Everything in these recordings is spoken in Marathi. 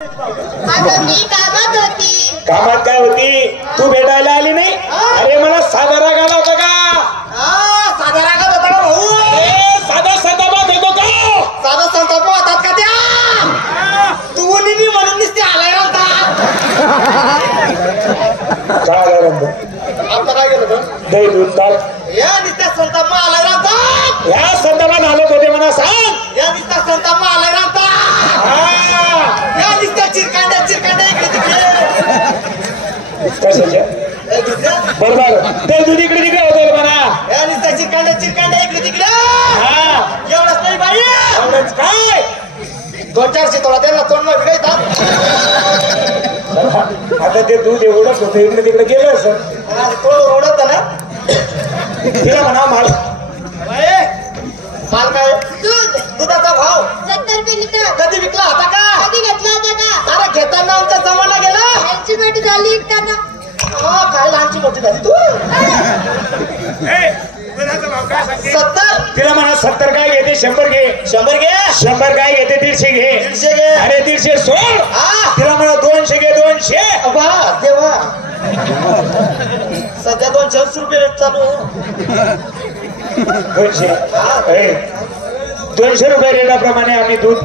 कामात काय होती? तू भेटायला आली नाही? अरे मला साधा राग आला होता का? साधा रागात होता का भाऊ? साधा संतापात होतो का? साधा संताप होतात का त्या? तू बोलली म्हणून नुसते आलाय नव्हता. काय रंग आता काय केलं तर? दही दूध ताक या नुसत्या संताप आलाय नव्हता. या संतापात आलो होते मला सांग. या नुसत्या संताप आलाय नव्हता. या नुसत्या चिरकांड्या इकडे तिकडे. कशाच्या? बरोबर दही दूध इकडे तिकडे होतं म्हणा. या नुसत्या चिरकांड्या इकडे तिकडे. हा एवढंच नाही बाई. एवढंच काय? 2-4 तोडा त्यांना तोंड मध्ये काय येतात. आता ते दूध एवढंच होतं इकडे तिकडे गेलं असं. तोड ओढत ना. तिला म्हणा माल माल काय? दुधाचा भाव 70 रुपये लिटर. कधी विकला होता का? कधी घेतला होता का? अरे घेताना आमचा जमाना गेला. यांची मोठी झाली विकताना. काय लहानची मोठी झाली तू. 70. तिला म्हणा 70 काय घेते 100 घे. 100 घे. 100 काय घेते 150 घे. 150 घे. अरे 150 सोड. तिला म्हणा 200 घे 200. वा देवा. सध्या 240 रुपये रेट चालू आहे. 200 200 रुपये रेटाप्रमाणे आम्ही दूध.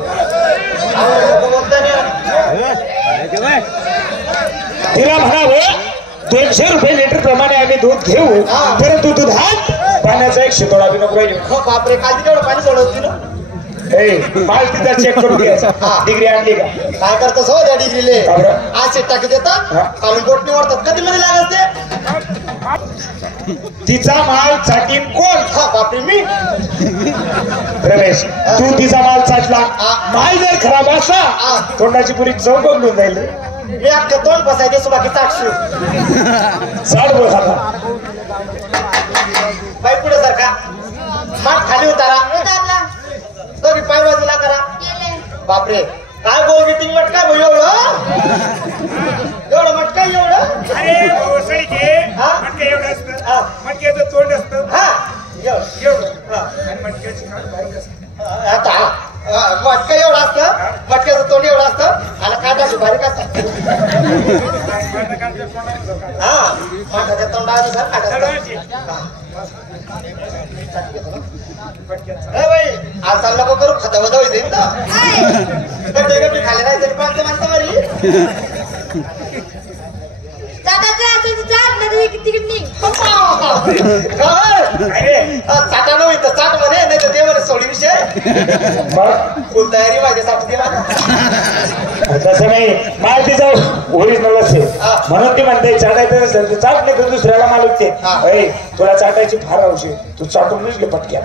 तिला म्हणावं 200 रुपये लिटर प्रमाणे आम्ही दूध घेऊ. परंतु दुधात पाण्याचा एक शितोडा बी नको पाहिजे. बापरे काल तेवढं पाणी सोडवती ना. माल तिचा चेक करून घ्यायचा. डिग्री आणली का? काय करतोस हो त्या डिग्रीले? का बरं? आज सीट टाकी देतात खालून बोट निवडतात. कधी मध्ये लागत ते? तिचा माल चाटीन कोण? बापरे मी. रमेश तू तिचा माल चाटला. माल जर खराब असला तोंडाची पुरी चव बदलून जाईल. मी अख्खं तोंड बसायचे सो बाकी 800. चाल बोल आता. पाय पुढे सारखा माठ खाली उतारा. उतारला. तो बी पाय बाजूला करा. गेले. बापरे काय बोल मीटिंग मटका भाऊ एवढं मटका एवढं. अरे भोसडी घे. मटके एवढं असतं. मटक्याचं तोंड असतं. हा एवढं. आणि मटक्याची कान बारीक असते. आता मटका एवढं असतं. मटक्याचं तोंड एवढं असतं आणि काटाची बारीक असतात. हा माठाच्या तोंडाचं सर काटाचं. आज चालला को करू खाता वधा होईल ना. गप्पी खाली राहायचं पाच माणसं मारी. दादाचं असं चाट नाही तिकीट नाही. चाटा न होईल तर चाट म्हणे नाही तर ते म्हणे सोडी विषय. फुल तयारी माझ्यासाठी देवा. तसं नाही माल तिचा ओरिजिनल असेल म्हणून ती म्हणते चाटायचं नसेल तर चाट नाही तर दुसऱ्याला मालूक ते तुला चाटायची फार हौशी तू चाटूनच घे पटक्या.